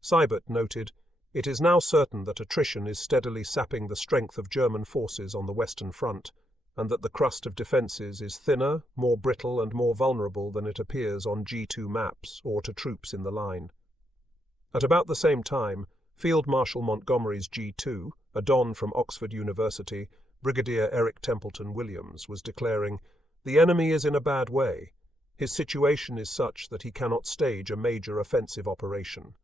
Seibert noted, "It is now certain that attrition is steadily sapping the strength of German forces on the Western Front, and that the crust of defences is thinner, more brittle and more vulnerable than it appears on G2 maps or to troops in the line." At about the same time, Field Marshal Montgomery's G2, a Don from Oxford University, Brigadier Eric Templeton Williams, was declaring, "The enemy is in a bad way. His situation is such that he cannot stage a major offensive operation."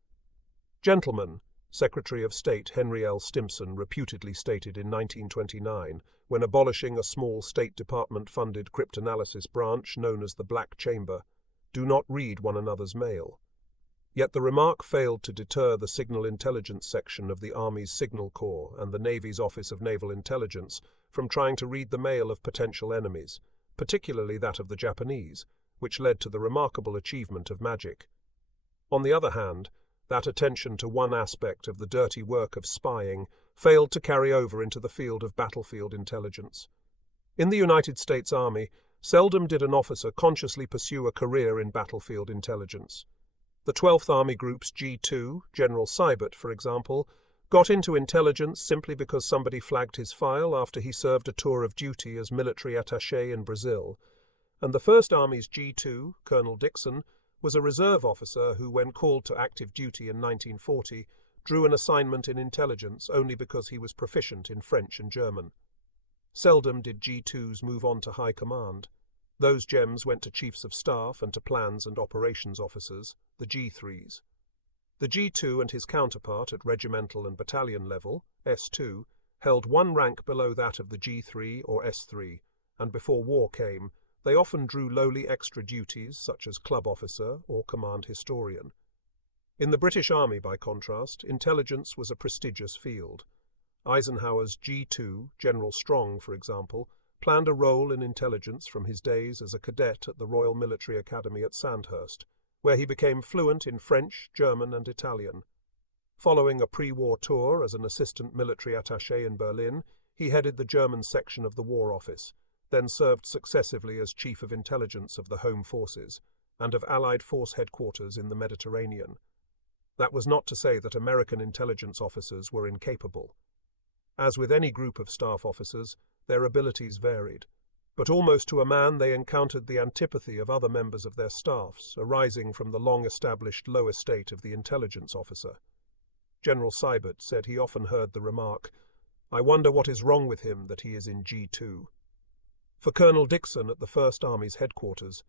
"Gentlemen," Secretary of State Henry L. Stimson reputedly stated in 1929, when abolishing a small State Department-funded cryptanalysis branch known as the Black Chamber, "do not read one another's mail." Yet the remark failed to deter the Signal Intelligence Section of the Army's Signal Corps and the Navy's Office of Naval Intelligence from trying to read the mail of potential enemies, particularly that of the Japanese, which led to the remarkable achievement of magic. On the other hand, that attention to one aspect of the dirty work of spying failed to carry over into the field of battlefield intelligence. In the United States Army, seldom did an officer consciously pursue a career in battlefield intelligence. The 12th Army Group's G2, General Seibert, for example, got into intelligence simply because somebody flagged his file after he served a tour of duty as military attaché in Brazil, and the First Army's G2, Colonel Dixon, was a reserve officer who, when called to active duty in 1940, drew an assignment in intelligence only because he was proficient in French and German. Seldom did G2s move on to high command. Those gems went to chiefs of staff and to plans and operations officers, the G3s. The G2 and his counterpart at regimental and battalion level, S2, held one rank below that of the G3 or S3, and before war came, they often drew lowly extra duties such as club officer or command historian. In the British Army, by contrast, intelligence was a prestigious field. Eisenhower's G2, General Strong, for example, planned a role in intelligence from his days as a cadet at the Royal Military Academy at Sandhurst, where he became fluent in French, German, and Italian. Following a pre-war tour as an assistant military attaché in Berlin, he headed the German section of the War Office, then served successively as Chief of Intelligence of the Home Forces and of Allied Force Headquarters in the Mediterranean. That was not to say that American intelligence officers were incapable. As with any group of staff officers, their abilities varied, but almost to a man they encountered the antipathy of other members of their staffs, arising from the long-established low estate of the intelligence officer. General Seibert said he often heard the remark, "I wonder what is wrong with him that he is in G2." For Colonel Dixon at the First Army's headquarters,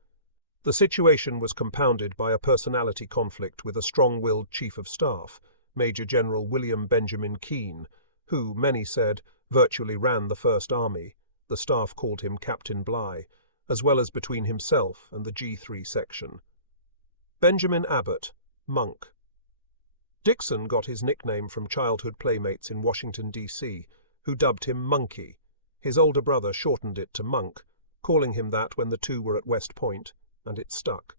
the situation was compounded by a personality conflict with a strong-willed Chief of Staff, Major General William Benjamin Keane, who, many said, virtually ran the First Army. The staff called him Captain Bligh, as well as between himself and the G3 section. Benjamin Abbott, Monk. Dixon got his nickname from childhood playmates in Washington, D.C., who dubbed him Monkey. His older brother shortened it to Monk, calling him that when the two were at West Point, and it stuck.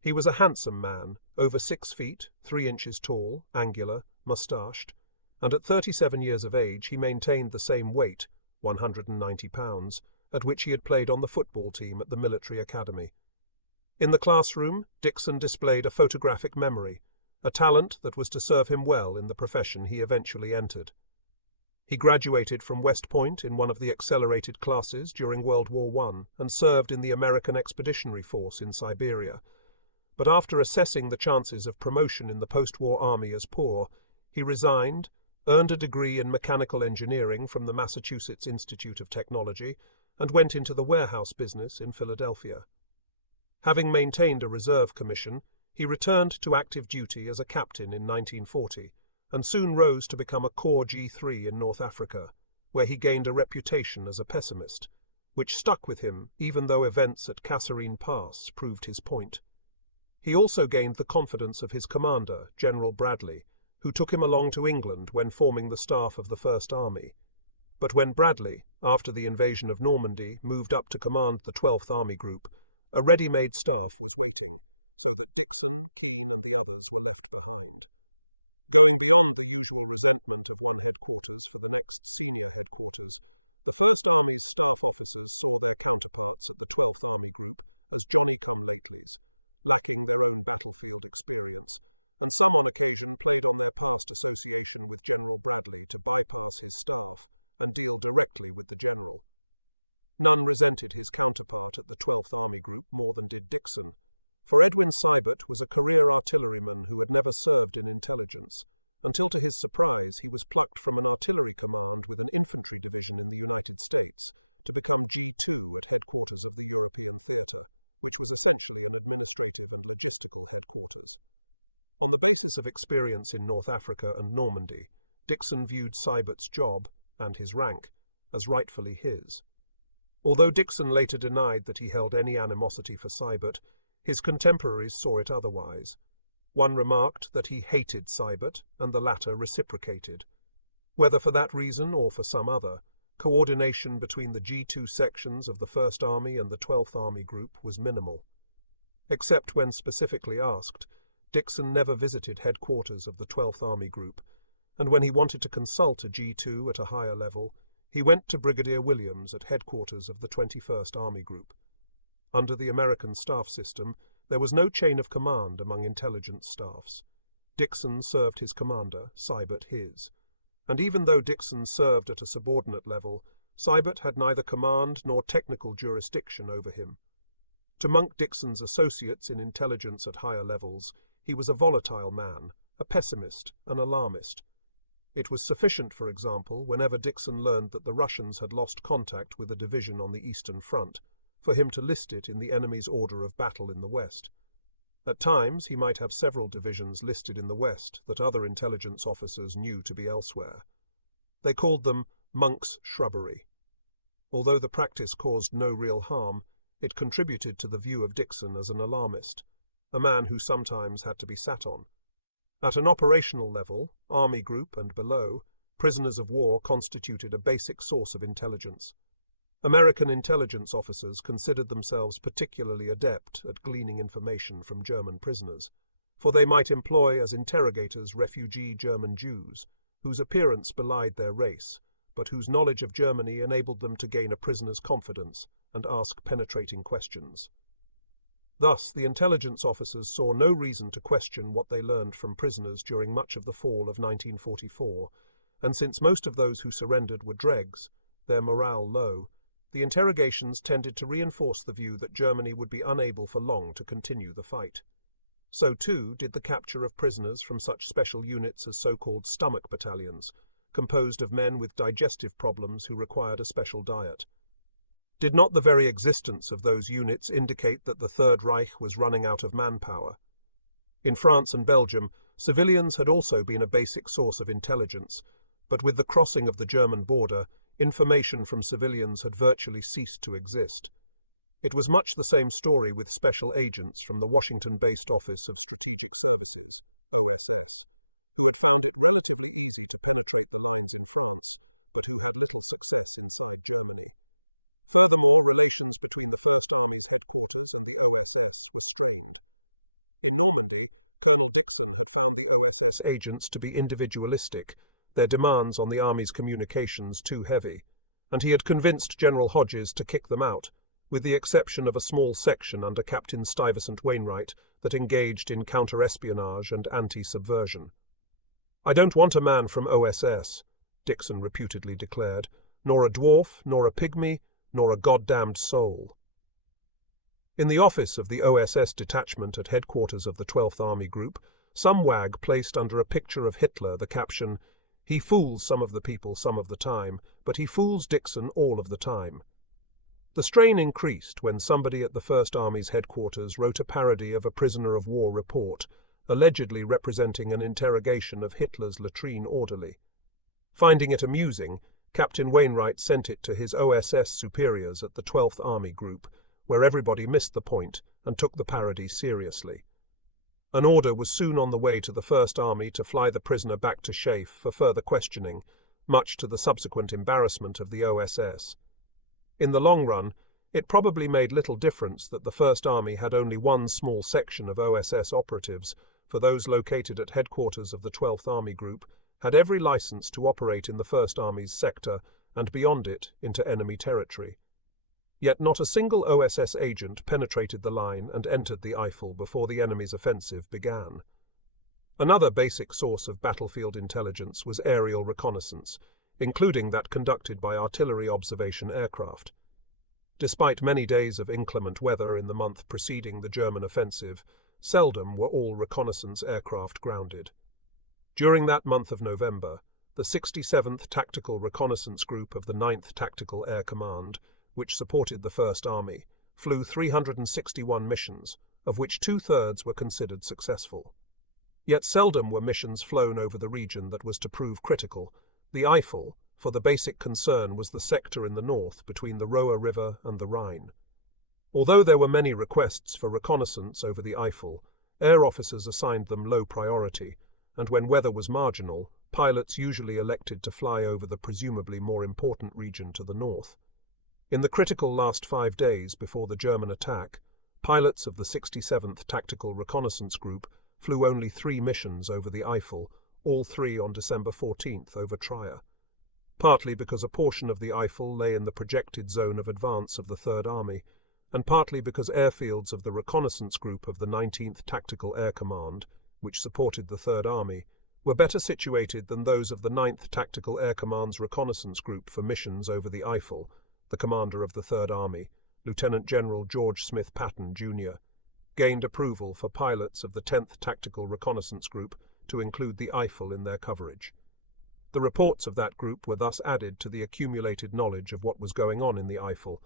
He was a handsome man, over 6 feet, 3 inches tall, angular, moustached, and at 37 years of age he maintained the same weight, 190 pounds, at which he had played on the football team at the Military Academy. In the classroom, Dixon displayed a photographic memory, a talent that was to serve him well in the profession he eventually entered. He graduated from West Point in one of the accelerated classes during World War I and served in the American Expeditionary Force in Siberia. But after assessing the chances of promotion in the post-war army as poor, he resigned, earned a degree in mechanical engineering from the Massachusetts Institute of Technology, and went into the warehouse business in Philadelphia. Having maintained a reserve commission, he returned to active duty as a captain in 1940, and soon rose to become a Corps G3 in North Africa, where he gained a reputation as a pessimist, which stuck with him even though events at Kasserine Pass proved his point. He also gained the confidence of his commander, General Bradley, who took him along to England when forming the staff of the First Army. But when Bradley, after the invasion of Normandy, moved up to command the 12th Army Group, a ready-made staff was lacking, so that Dixon, Keane, and the others were left behind. Going beyond the usual resentment of one headquarters to the next senior headquarters, the First Army's staff officers saw their counterparts at the 12th Army Group as jolly-come-lately, lacking their own battlefield experience, and some on occasion played on their past association with General Bradley to bypass his stove and deal directly with the general. None resented his counterpart at the 12th Army Group more than did Dixon, for Edwin Seibert was a career artilleryman who had never served in intelligence, until to his surprise he was plucked from an artillery command with an infantry division in the United States to become G2 at headquarters of the European Theatre, which was essentially an administrative and logistical headquarters. On the basis of experience in North Africa and Normandy, Dixon viewed Seibert's job, and his rank, as rightfully his. Although Dixon later denied that he held any animosity for Seibert, his contemporaries saw it otherwise. One remarked that he hated Seibert, and the latter reciprocated. Whether for that reason or for some other, coordination between the G2 sections of the First Army and the 12th Army Group was minimal. Except when specifically asked, Dixon never visited headquarters of the 12th Army Group, and when he wanted to consult a G2 at a higher level, he went to Brigadier Williams at headquarters of the 21st Army Group. Under the American staff system, there was no chain of command among intelligence staffs. Dixon served his commander, Seibert his. And even though Dixon served at a subordinate level, Seibert had neither command nor technical jurisdiction over him. To Monk Dixon's associates in intelligence at higher levels, he was a volatile man, a pessimist, an alarmist. It was sufficient, for example, whenever Dixon learned that the Russians had lost contact with a division on the Eastern Front, for him to list it in the enemy's order of battle in the West. At times he might have several divisions listed in the West that other intelligence officers knew to be elsewhere. They called them Monk's Shrubbery. Although the practice caused no real harm, it contributed to the view of Dixon as an alarmist, a man who sometimes had to be sat on. At an operational level, Army Group and below, prisoners of war constituted a basic source of intelligence. American intelligence officers considered themselves particularly adept at gleaning information from German prisoners, for they might employ as interrogators refugee German Jews, whose appearance belied their race, but whose knowledge of Germany enabled them to gain a prisoner's confidence and ask penetrating questions. Thus, the intelligence officers saw no reason to question what they learned from prisoners during much of the fall of 1944, and since most of those who surrendered were dregs, their morale low, the interrogations tended to reinforce the view that Germany would be unable for long to continue the fight. So too did the capture of prisoners from such special units as so-called stomach battalions, composed of men with digestive problems who required a special diet. Did not the very existence of those units indicate that the Third Reich was running out of manpower? In France and Belgium, civilians had also been a basic source of intelligence, but with the crossing of the German border, information from civilians had virtually ceased to exist. It was much the same story with special agents from the Washington-based office of agents to be individualistic, their demands on the Army's communications too heavy, and he had convinced General Hodges to kick them out, with the exception of a small section under Captain Stuyvesant Wainwright that engaged in counter-espionage and anti-subversion. "I don't want a man from OSS," Dixon reputedly declared, "nor a dwarf, nor a pygmy, nor a goddamned soul." In the office of the OSS detachment at headquarters of the 12th Army Group, some wag placed under a picture of Hitler the caption, "He fools some of the people some of the time, but he fools Dixon all of the time." The strain increased when somebody at the First Army's headquarters wrote a parody of a prisoner of war report, allegedly representing an interrogation of Hitler's latrine orderly. Finding it amusing, Captain Wainwright sent it to his OSS superiors at the 12th Army Group, where everybody missed the point and took the parody seriously. An order was soon on the way to the First Army to fly the prisoner back to Schaeff for further questioning, much to the subsequent embarrassment of the OSS. In the long run, it probably made little difference that the First Army had only one small section of OSS operatives, for those located at headquarters of the 12th Army Group had every license to operate in the First Army's sector and beyond it into enemy territory. Yet not a single OSS agent penetrated the line and entered the Eifel before the enemy's offensive began. Another basic source of battlefield intelligence was aerial reconnaissance, including that conducted by artillery observation aircraft. Despite many days of inclement weather in the month preceding the German offensive, seldom were all reconnaissance aircraft grounded. During that month of November, the 67th Tactical Reconnaissance Group of the 9th Tactical Air Command, which supported the First Army, flew 361 missions, of which two-thirds were considered successful. Yet seldom were missions flown over the region that was to prove critical, the Eifel, for the basic concern was the sector in the north between the Roer River and the Rhine. Although there were many requests for reconnaissance over the Eifel, air officers assigned them low priority, and when weather was marginal, pilots usually elected to fly over the presumably more important region to the north. In the critical last 5 days before the German attack, pilots of the 67th Tactical Reconnaissance Group flew only 3 missions over the Eifel, all 3 on December 14th over Trier. Partly because a portion of the Eifel lay in the projected zone of advance of the Third Army, and partly because airfields of the reconnaissance group of the 19th Tactical Air Command, which supported the Third Army, were better situated than those of the 9th Tactical Air Command's reconnaissance group for missions over the Eifel. The commander of the Third Army, Lieutenant General George Smith Patton, Jr., gained approval for pilots of the 10th Tactical Reconnaissance Group to include the Eifel in their coverage. The reports of that group were thus added to the accumulated knowledge of what was going on in the Eifel,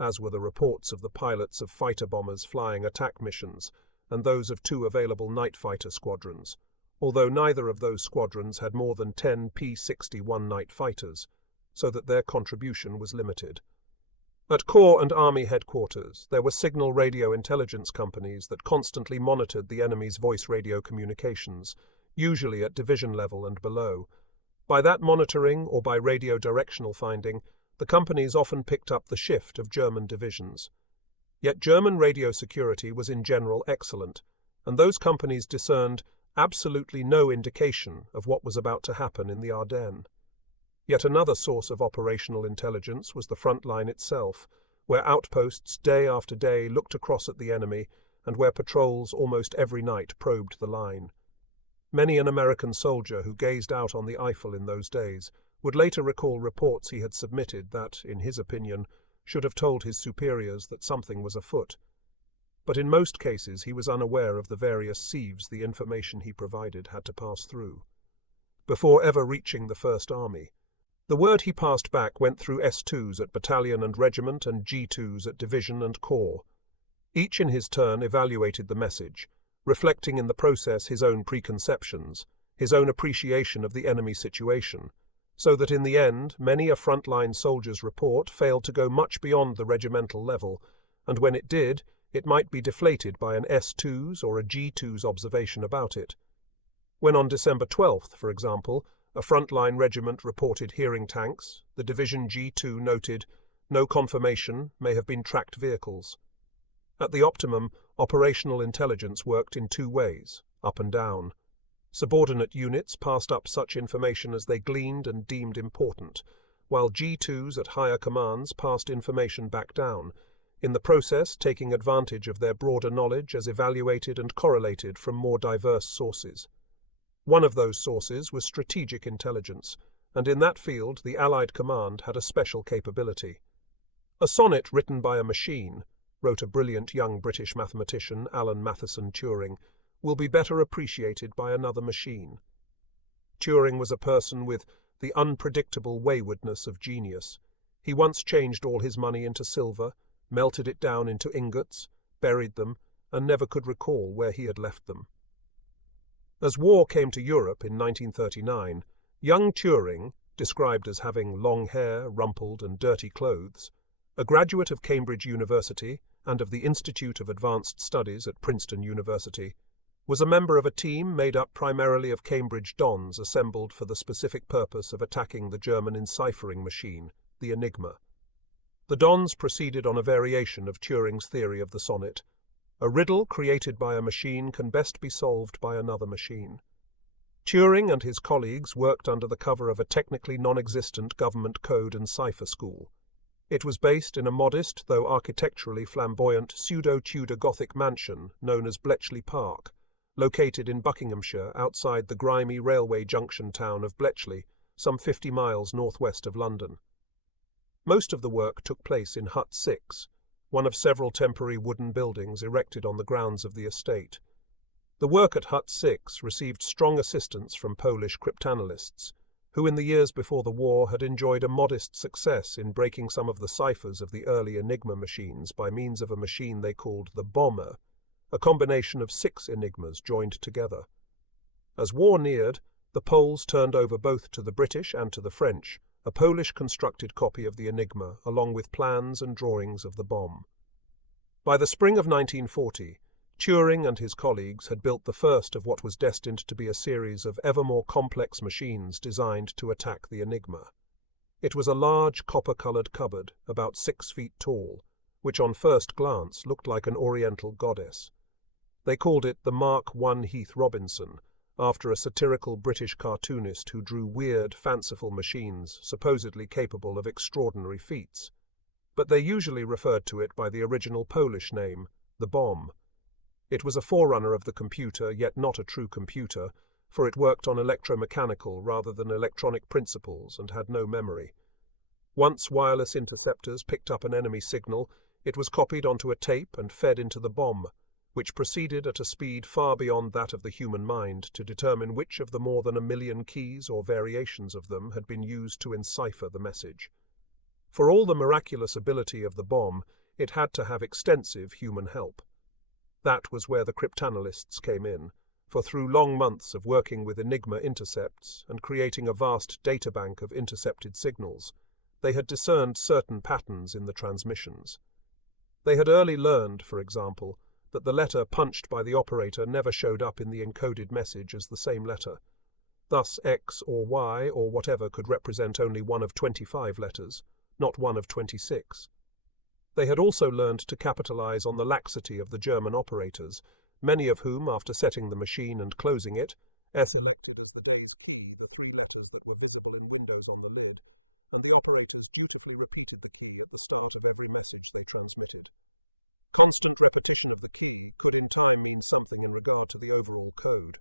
as were the reports of the pilots of fighter bombers flying attack missions and those of 2 available night fighter squadrons, although neither of those squadrons had more than 10 P-61 night fighters, so that their contribution was limited. At Corps and Army headquarters, there were signal radio intelligence companies that constantly monitored the enemy's voice radio communications, usually at division level and below. By that monitoring or by radio directional finding, the companies often picked up the shift of German divisions. Yet German radio security was in general excellent, and those companies discerned absolutely no indication of what was about to happen in the Ardennes. Yet another source of operational intelligence was the front line itself, where outposts day after day looked across at the enemy and where patrols almost every night probed the line. Many an American soldier who gazed out on the Eifel in those days would later recall reports he had submitted that, in his opinion, should have told his superiors that something was afoot. But in most cases he was unaware of the various sieves the information he provided had to pass through. Before ever reaching the First Army, the word he passed back went through S2s at battalion and regiment and G2s at division and corps. Each in his turn evaluated the message, reflecting in the process his own preconceptions, his own appreciation of the enemy situation, so that in the end many a front-line soldier's report failed to go much beyond the regimental level, and when it did, it might be deflated by an S2's or a G2's observation about it. When on December 12th, for example, a front-line regiment reported hearing tanks, the Division G2 noted, "No confirmation, may have been tracked vehicles." At the optimum, operational intelligence worked in 2 ways, up and down. Subordinate units passed up such information as they gleaned and deemed important, while G2s at higher commands passed information back down, in the process taking advantage of their broader knowledge as evaluated and correlated from more diverse sources. One of those sources was strategic intelligence, and in that field the Allied command had a special capability. "A sonnet written by a machine," wrote a brilliant young British mathematician, Alan Matheson Turing, "will be better appreciated by another machine." Turing was a person with the unpredictable waywardness of genius. He once changed all his money into silver, melted it down into ingots, buried them, and never could recall where he had left them. As war came to Europe in 1939, young Turing, described as having long hair, rumpled, and dirty clothes, a graduate of Cambridge University and of the Institute of Advanced Studies at Princeton University, was a member of a team made up primarily of Cambridge dons assembled for the specific purpose of attacking the German enciphering machine, the Enigma. The dons proceeded on a variation of Turing's theory of the sonnet. A riddle created by a machine can best be solved by another machine. Turing and his colleagues worked under the cover of a technically non-existent government code and cipher school. It was based in a modest, though architecturally flamboyant, pseudo-Tudor Gothic mansion known as Bletchley Park, located in Buckinghamshire outside the grimy railway junction town of Bletchley, some 50 miles northwest of London. Most of the work took place in Hut 6, one of several temporary wooden buildings erected on the grounds of the estate. The work at Hut 6 received strong assistance from Polish cryptanalysts, who in the years before the war had enjoyed a modest success in breaking some of the ciphers of the early Enigma machines by means of a machine they called the bomber, a combination of 6 enigmas joined together. As war neared, the Poles turned over both to the British and to the French a Polish-constructed copy of the Enigma along with plans and drawings of the bomb. By the spring of 1940, Turing and his colleagues had built the first of what was destined to be a series of ever more complex machines designed to attack the Enigma. It was a large copper-colored cupboard, about 6 feet tall, which on first glance looked like an oriental goddess. They called it the Mark I Heath Robinson, after a satirical British cartoonist who drew weird, fanciful machines supposedly capable of extraordinary feats. But they usually referred to it by the original Polish name, the bomb. It was a forerunner of the computer, yet not a true computer, for it worked on electromechanical rather than electronic principles and had no memory. Once wireless interceptors picked up an enemy signal, it was copied onto a tape and fed into the bomb, which proceeded at a speed far beyond that of the human mind to determine which of the more than 1 million keys or variations of them had been used to encipher the message. For all the miraculous ability of the bomb, it had to have extensive human help. That was where the cryptanalysts came in, for through long months of working with Enigma intercepts and creating a vast databank of intercepted signals, they had discerned certain patterns in the transmissions. They had early learned, for example, that the letter punched by the operator never showed up in the encoded message as the same letter. Thus X or Y or whatever could represent only one of 25 letters, not one of 26. They had also learned to capitalize on the laxity of the German operators, many of whom, after setting the machine and closing it, selected as the day's key the 3 letters that were visible in windows on the lid, and the operators dutifully repeated the key at the start of every message they transmitted. Constant repetition of the key could in time mean something in regard to the overall code.